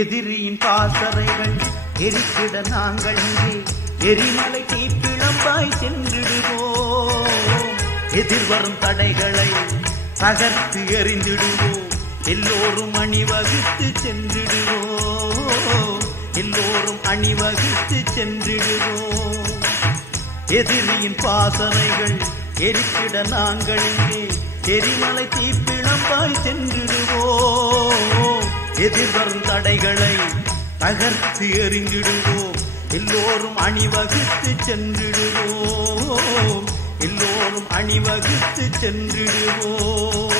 எதிரியின் பாசறைகள் எரித்திட நாங்கள் இங்கே எரிமலை தீப்பிழம்பாய் சென்றிடுவோம். எதிர்வரும் தடைகளை தகர்த்து எறிந்திடுவோம். எல்லோரும் அணிவகுத்து சென்றிடுவோம். எல்லோரும் அணிவகுத்து சென்றிடுவோம். எதிரியின் பாசறைகள் எரித்திட நாங்கள் இங்கே எரிமலை தீப்பிழம்பாய் சென்றிடுவோம். எதிர்வரும் தடைகளை தகர்த்து எறிந்திடுவோம். எல்லோரும் அணிவகுத்து சென்றிடுவோம். எல்லோரும் அணிவகுத்து சென்றிடுவோம்.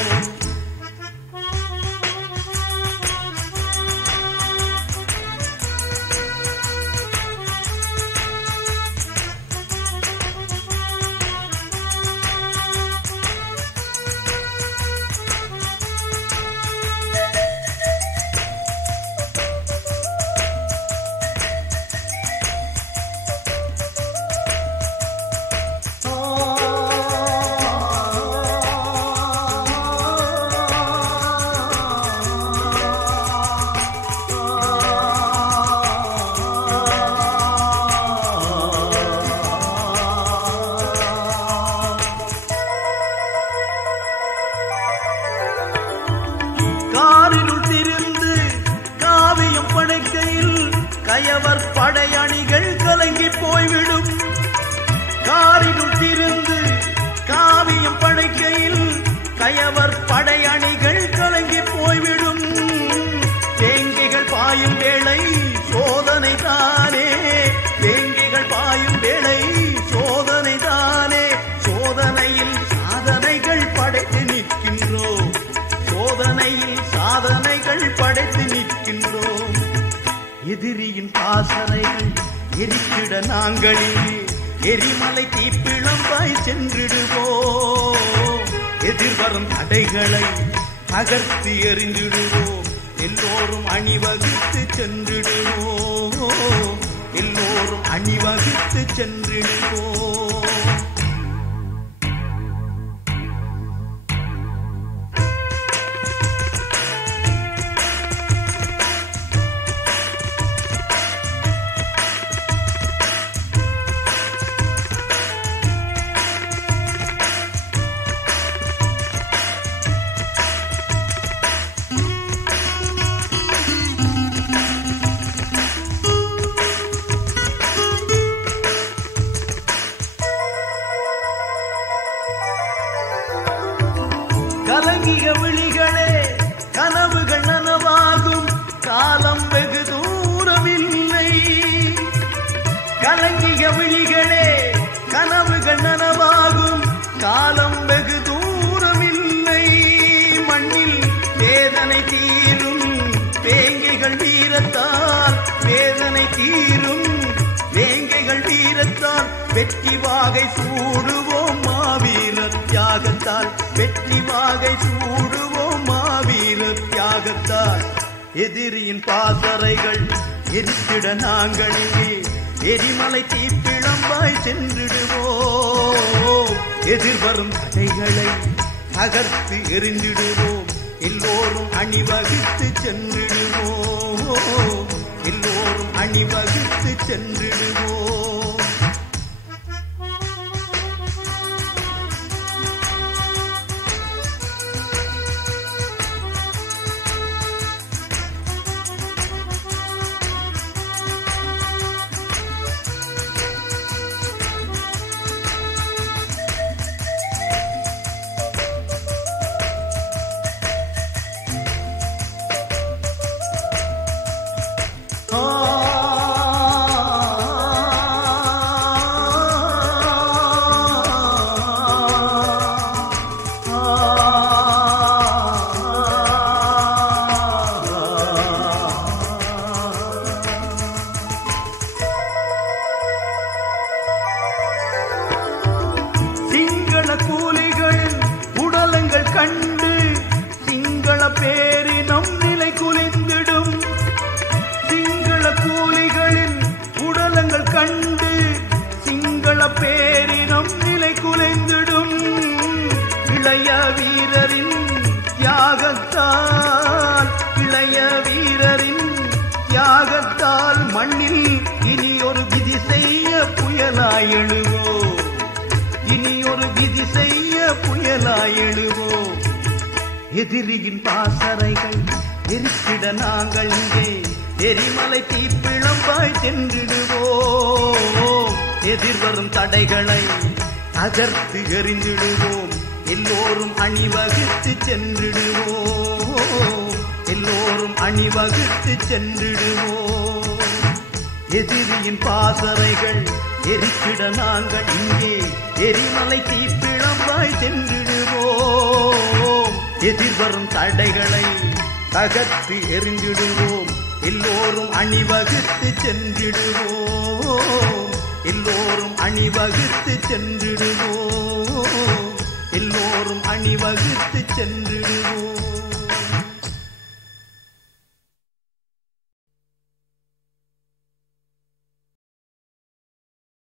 கயவர் படையணிகள் கலங்கி போய்விடும். காரினுள் திருந்து காவியம் படைக்கையில் கயவர் படையணிகள் கலங்கி போய்விடும். தேங்கிகள் பாயும் வேளை சோதனை தானே. தேங்கிகள் பாயும் வேளை சோதனை தானே. சோதனையில் சாதனைகள் படைத்து நிற்கின்றோம். சோதனையில் சாதனைகள் படைத்து நிற்கின்றோம். எதிரியின் பாசறைகள் எரித்திட நாங்களே எரிமலை தீப்பிழம்பாய் சென்றிடுவோம். எதிர்வரும் தடைகளை தகர்த்து எறிந்திடுவோம். எல்லோரும் அணிவகுத்து சென்றிடுவோம். எல்லோரும் அணிவகுத்து சென்றிடுவோம். கலங்கிய விழிகளே கனவுகள் நனவாகும் காலம் வெகு தூரமில்லை. கலங்கிய விழிகளே கனவுகள் நனவாகும் காலம் வெகு தூரமில்லை. மண்ணில் வேதனை தீரும் வேங்கைகள் வீரத்தால். வேதனை தீரும் வேங்கைகள் வீரத்தால். வெற்றி வாகை சூடுவோம் மாவீரர் தியாகத்தால். வெற்றி வாகை சூடுவோம் மாவீரர் தியாகத்தால். எதிரியின் பாசறைகள் எரித்திட நாங்கள் இங்கே எரிமலை தீப்பிழம்பாய் சென்றிடுவோம். எதிர்வரும் தடைகளை தகர்த்து எறிந்திடுவோம். எல்லோரும் அணிவகுத்து சென்றிடுவோம். எல்லோரும் அணிவகுத்து சென்றிடுவோம். எதிரியின் பாசறைகள் எரித்திட நாங்கள் இங்கே எரிமலை தீப்பிழம்பாய் சென்றிடுவோம். எதிர்வரும் தடைகளை அகர்த்து எறிந்திடுவோம். எல்லோரும் அணிவகுத்து சென்றிடுவோம். எல்லோரும் அணிவகுத்து சென்றிடுவோம். எதிரியின் பாசறைகள் எரித்திட நாங்கள் இங்கே எரிமலை தீப்பிழம்பாய் சென்றிடுவோம். எதிர்வரும் தடைகளை தகர்த்து எறிந்திடுவோம். எல்லோரும் அணிவகுத்து சென்றிடுவோம். எல்லோரும் அணிவகுத்து சென்றிடுவோம். எல்லோரும் அணிவகுத்து சென்றிடுவோம்.